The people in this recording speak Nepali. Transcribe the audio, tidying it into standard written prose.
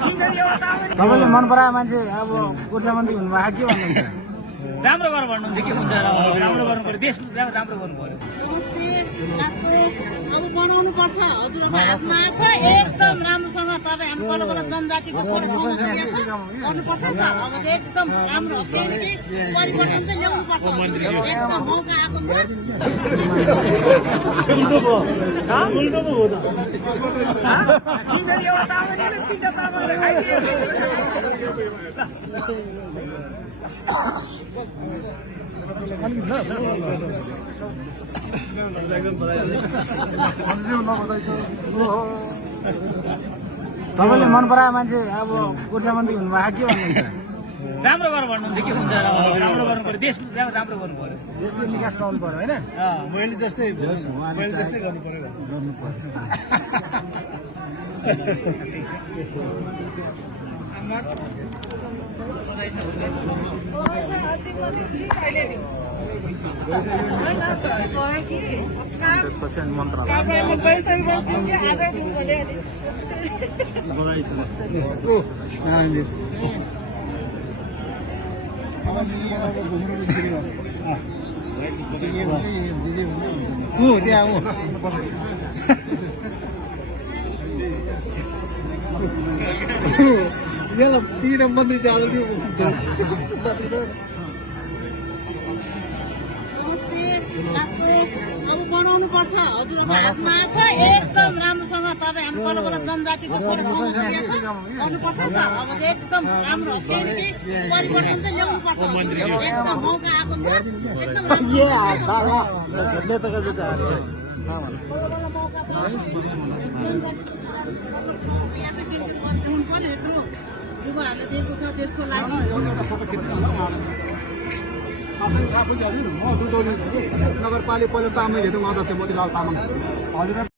तपाईँले मन परायो मान्छे अब ऊर्जा मन्त्री हुनुभयो के भन्नुहुन्छ? राम्रो गरेर भन्नुहुन्छ के हुन्छ राम्रो गर्नु पर्यो देश राम्रो गर्नु पर्यो अब बनाउनु पर्छ हजुरको हातमा छ एकदम राम्रोसँग तपाईँ हामी बल्ल बल्ल जनजातिको स्वर गर्नुपर्छ सर अब चाहिँ एकदम राम्रो केही परिवर्तन चाहिँ ल्याउनु पर्छ एकदम मौका आएको तपाईँले मन परायो मान्छे अब ऊर्जा मन्त्री हुनुभयो के भन्नुहुन्छ? राम्रो गरेर भन्नुहुन्छ के हुन्छ राम्रो गर्नु पर्यो देश राम्रो गर्नु पर्यो देशले निकास पाउनु पर्यो होइन? मैले जस्तै गर्नु पर्यो त्यसपछि अनि मन्त्रालय तिर मन्त्री चाहिँ अब बनाउनु पर्छ हजुरको हातमा छ एकदम राम्रोसँग तपाईँ हामी बल्ल बल्ल जनजातिको स्वर गर्नुपर्छ सर अब चाहिँ एकदम राम्रो केही परिवर्तन चाहिँ ल्याउनु पर्छ एकदम मौका आएको छ एकदम युवाहरूले दिएको छ त्यसको लागि नगरपालिका पहिलो तामाङ हेर्नु अध्यक्ष मोतीलाल तामाङ